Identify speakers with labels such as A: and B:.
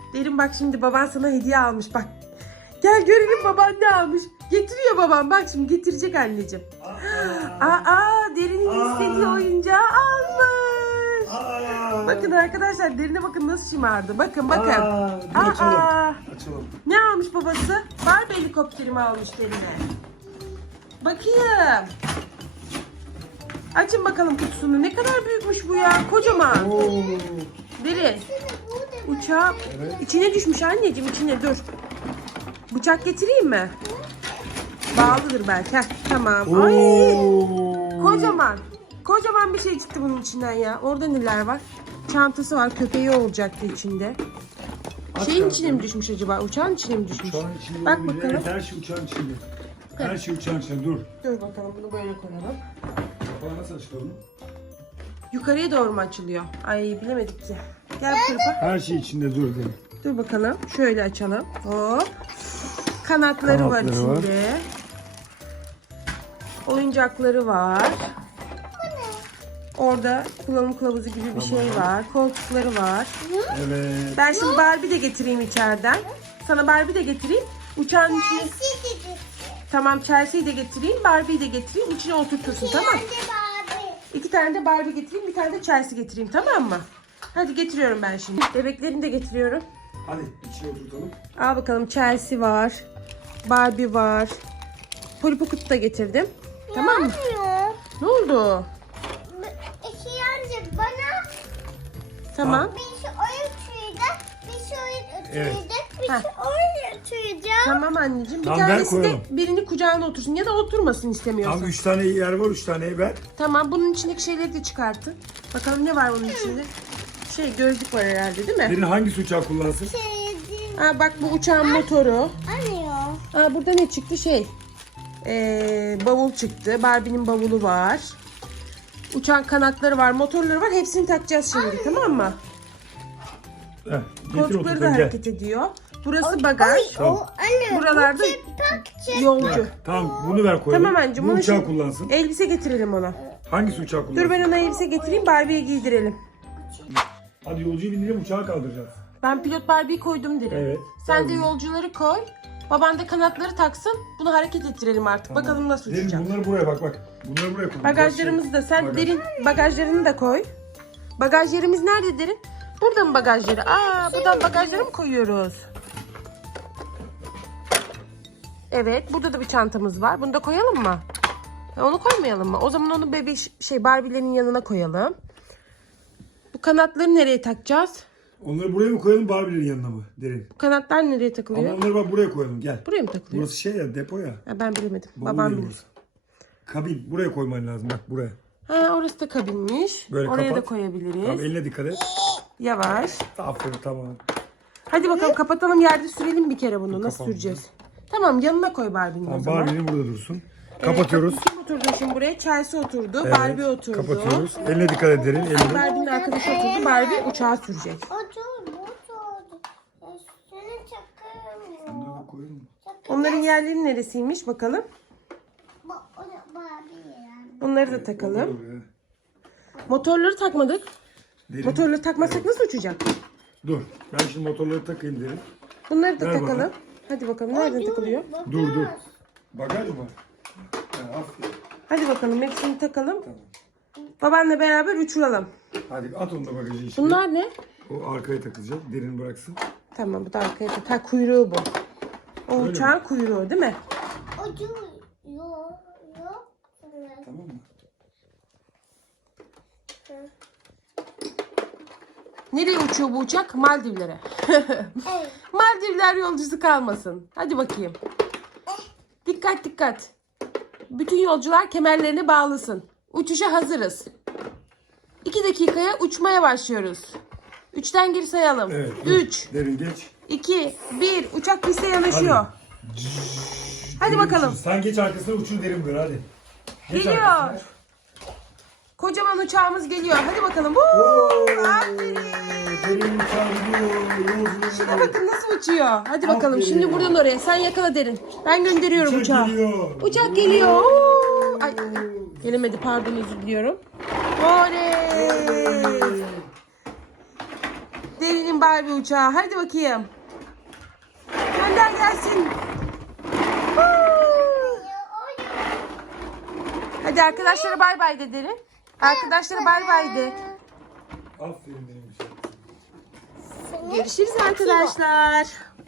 A: Derin bak şimdi baban sana hediye almış bak. Gel görelim baban ne almış. Getiriyor babam bak şimdi getirecek anneciğim. Derin'in istediği oyuncağı almış. Bakın arkadaşlar Derin'e bakın nasıl şımardı. Bakın.
B: Açalım.
A: Ne almış babası? Barbie helikopteri mi almış Derin'e? Bakayım. Açın bakalım kutusunu. Ne kadar büyükmüş bu ya. Kocaman.
B: Oo.
A: Derin. Uçağı içine düşmüş anneciğim içine dur. Bıçak getireyim mi? Bağlıdır belki. Heh, tamam. Ay, kocaman. Kocaman bir şey çıktı bunun içinden ya. Orada neler var? Çantası var. Köpeği olacaktı içinde. Şeyin içine mi düşmüş acaba? Uçağın içine mi düşmüş?
B: Uçağın içinde
A: Bak
B: olabilir.
A: bakalım.
B: Evet, her şey uçağın içinde. Her şey uçağın içinde. Dur.
A: Dur bakalım bunu böyle koyalım.
B: Kapağı nasıl açalım?
A: Yukarıya doğru mu açılıyor? Ay bilemedik ki. Gel bu tarafa.
B: Her şey içinde dur dedim.
A: Dur bakalım. Şöyle açalım. Hop. Kanatları var içinde. Oyuncakları var. Orada kullanım kılavuzu gibi bir şey var. Koltukları var.
B: Evet.
A: Ben şimdi Barbie de getireyim içeriden. Sana Barbie de getireyim. Uçağın içine... Tamam Chelsea'yi de getireyim. Barbie'yi de getireyim. İçine oturtursun tamam mı? 2 tane de Barbie getireyim. Bir tane de Chelsea getireyim tamam mı? Hadi getiriyorum ben şimdi. Bebeklerini de getiriyorum.
B: Hadi içine oturtalım.
A: Al bakalım Chelsea var. Barbie var. Polly Pocket'ı da getirdim. Tamam mı? Ne oldu?
C: Bana
A: Tamam.
C: bir şey oyun tüyecek, bir şey oyun
B: Evet.
C: tüyecek, bir şey oyun tüyecek.
A: Tamam anneciğim. Bir
B: Tamam, ver
A: tanesi de
B: koyalım.
A: birini kucağına otursun ya da oturmasın istemiyorsan.
B: Tam 3 tane yer var, 3 tane ver.
A: Tamam bunun içindeki şeyleri de çıkartın. Bakalım ne var bunun içinde? Gözlük var herhalde değil mi?
B: Derin hangisi uçağı kullansın?
A: Aa, bak bu uçağın motoru.
C: Anıyor.
A: Aa, burada ne çıktı bavul çıktı. Barbie'nin bavulu var. Uçağın kanatları var, motorları var. Hepsini takacağız şimdi tamam mı?
B: Getir
A: Koltukları da
B: oturtalım gel.
A: hareket ediyor. Burası bagaj.
C: Anne.
A: Buralarda yolcu.
B: Tamam bunu ver koyalım.
A: Tamam anneciğim.
B: Bu
A: bunu
B: uçağı
A: şimdi-
B: kullansın.
A: Elbise getirelim ona.
B: Hangisi uçağı kullansın?
A: Dur ben ona elbise getireyim. Barbie'ye giydirelim.
B: Hadi yolcuyu bindirelim, uçağa kaldıracağız.
A: Ben pilot Barbie'yi koydum derim.
B: Evet.
A: Sen de yolcuları koy. Baban da kanatları taksın. Bunu hareket ettirelim artık.
B: Tamam.
A: Bakalım nasıl
B: Derin
A: uçacak.
B: bunları buraya bak. Bunları buraya koy.
A: Bagajlarımızı da sen
B: Bagaj.
A: Derin bagajlarını da koy. Bagaj yerimiz nerede Derin? Burada mı bagajları? Buradan bagajları mı koyuyoruz? Evet, burada da bir çantamız var. Bunu da koyalım mı? Onu koymayalım mı? O zaman onu Barbie'lerin yanına koyalım. Bu kanatları nereye takacağız?
B: Onları buraya mı koyalım, Barbie'lerin yanına mı Derin?
A: Bu kanatlar nereye
B: Ama
A: takılıyor?
B: onları bak buraya koyalım, gel.
A: Buraya mı takılıyor?
B: Burası şey ya, depo ya.
A: Ha, ben bilemedim.
B: Bavul
A: Babam
B: yeri
A: bilir.
B: burası. Kabin, buraya koyman lazım bak buraya.
A: Orası da kabinmiş.
B: Böyle
A: Oraya
B: kapat.
A: da koyabiliriz.
B: Tamam, eline dikkat et.
A: Yavaş.
B: Aferin, tamam.
A: Hadi bakalım kapatalım, yerde sürelim bir kere bunu. Nasıl
B: kapalı.
A: süreceğiz? Tamam, yanına koy Barbie'nin o
B: Tamam,
A: zaman.
B: Barbie'nin burada dursun. Kapatıyoruz.
A: Kim oturdu şimdi buraya? Chelsea oturdu.
B: Evet,
A: Barbie oturdu.
B: Kapatıyoruz. Eline dikkat et Derin. Eline.
A: Barbie'nin arkadaşı oturdu. Barbie uçağa sürecek.
C: Otur. Seni çakarım.
B: Bunları koyalım.
A: Onların yerleri neresiymiş bakalım. Onları da takalım.
B: Oraya.
A: Motorları takmadık.
B: Derin.
A: Motorları takmazsak nasıl uçacak?
B: Dur. Ben şimdi motorları takayım Derin.
A: Bunları da
B: Ver
A: takalım.
B: bakalım.
A: Hadi bakalım nereden takılıyor?
B: Dur. Bagaj mı var? Aferin.
A: Hadi bakalım hepsini takalım. Babanla beraber uçuralım.
B: Hadi at onu da bagajın içine.
A: Bunlar ne?
B: O arkaya takılacak. Derin bıraksın.
A: Tamam bu da arkaya tak. Ha, kuyruğu bu. O
B: Öyle
A: uçağın kuyruğu değil mi?
C: Yok.
B: Tamam mı?
A: Nereye uçuyor bu uçak? Maldivlere. Maldivler yolcusu kalmasın. Hadi bakayım. Dikkat. Bütün yolcular kemerlerini bağlasın. Uçuşa hazırız. 2 dakikaya uçmaya başlıyoruz. 3'ten geri sayalım.
B: Evet. dur.
A: 3,
B: Derin geç.
A: 2, 1. Uçak piste yanaşıyor. Hadi
B: Derin
A: bakalım.
B: uçur. Sen geç arkasına, uçur Derin böyle hadi. Geç
A: Geliyor.
B: arkasına.
A: Kocaman uçağımız geliyor. Hadi bakalım. Aferin.
B: Derin uçağı gidiyor. Yolculuğu
A: Şuna
B: gidiyor.
A: bakın nasıl uçuyor. Hadi bakalım.
B: Aferin.
A: Şimdi buradan oraya. Sen yakala Derin. Ben gönderiyorum
B: Uçak
A: uçağı.
B: geliyor.
A: Uçak geliyor. Oo. Ay, gelemedi. Pardon özür diliyorum. Oley. Derin'in Barbie uçağı. Hadi bakayım. Gönder gelsin. Hadi arkadaşlara bay bay de Derin. Arkadaşlara bay bay de.
B: Aferin benim güzel.
A: Görüşürüz arkadaşlar.